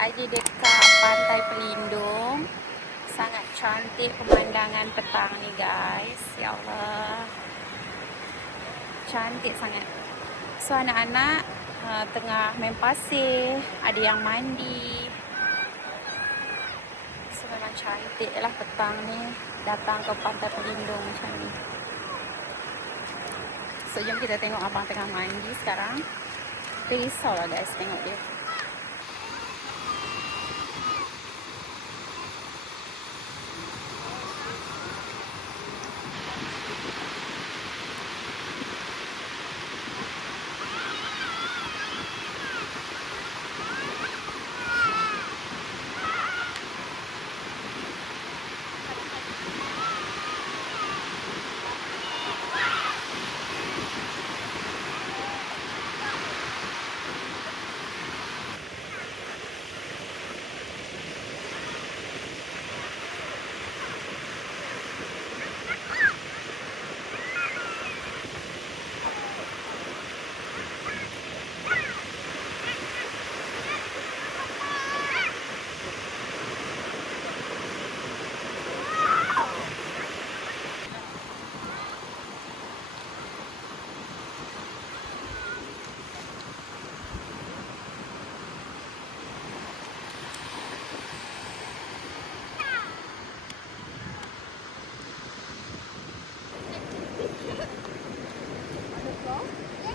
aja dekat Pantai Pelindung. Sangat cantik pemandangan petang ni guys. Ya Allah, cantik sangat. So anak-anak tengah main pasir, ada yang mandi. So memang cantik lah petang ni datang ke Pantai Pelindung macam ni. So jom kita tengok abang tengah mandi sekarang. Risau lah guys tengok dia.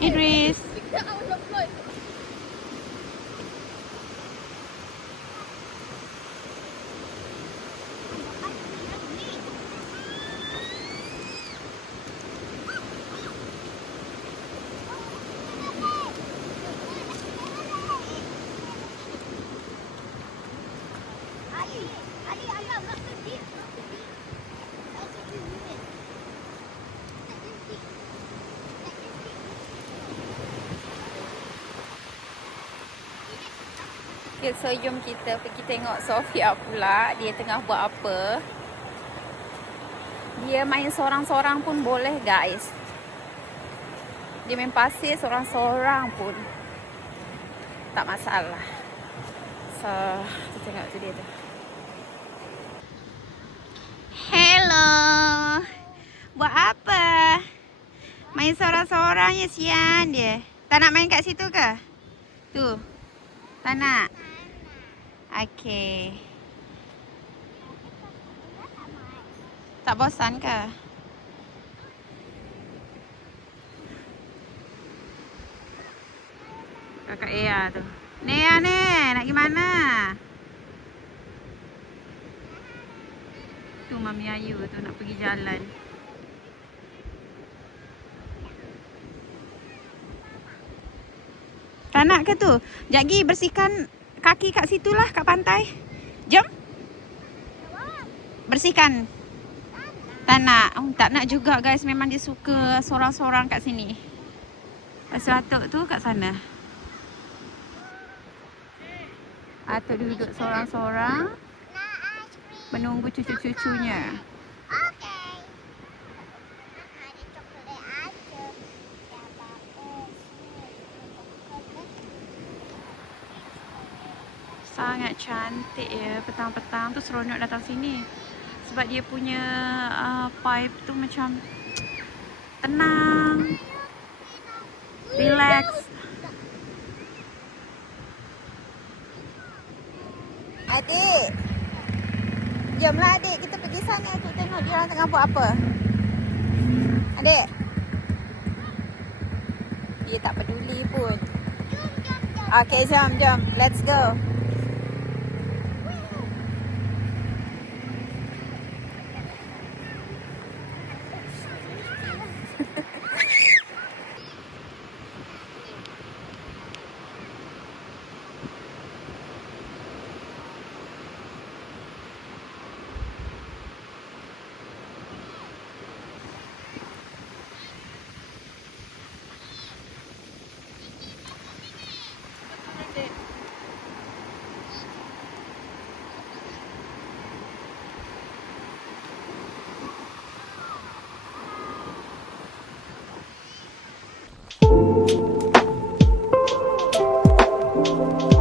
Idris. Okay, so jom kita pergi tengok Sofia pula. Dia tengah buat apa. Dia main sorang-sorang pun boleh guys. Dia main pasir sorang-sorang pun tak masalah. So kita tengok tu dia tu. Hello. Buat apa? Main sorang-sorang je sian dia. Tak nak main kat situ ke? Tu. Tak nak? Okey. Tak bosan ke? Kakak Ea tu. Nea ni, nak pergi mana? Tu Mami Ayu tu nak pergi jalan. Tak nak ke tu? Sekejap lagi bersihkan kaki kat situ lah, kat pantai. Jom. Bersihkan. Tak nak. Oh, tak nak juga guys. Memang dia suka sorang-sorang kat sini. Pasal Atuk tu kat sana. Atuk duduk sorang-sorang. Menunggu cucu-cucunya. Sangat cantik ya petang-petang tu, seronok datang sini. Sebab dia punya vibe tu macam tenang, relax. Adik, jomlah adik, kita pergi sana tu tengok dia orang tengah buat apa. Adik, dia tak peduli pun. Okay, jom, let's go. Thank you.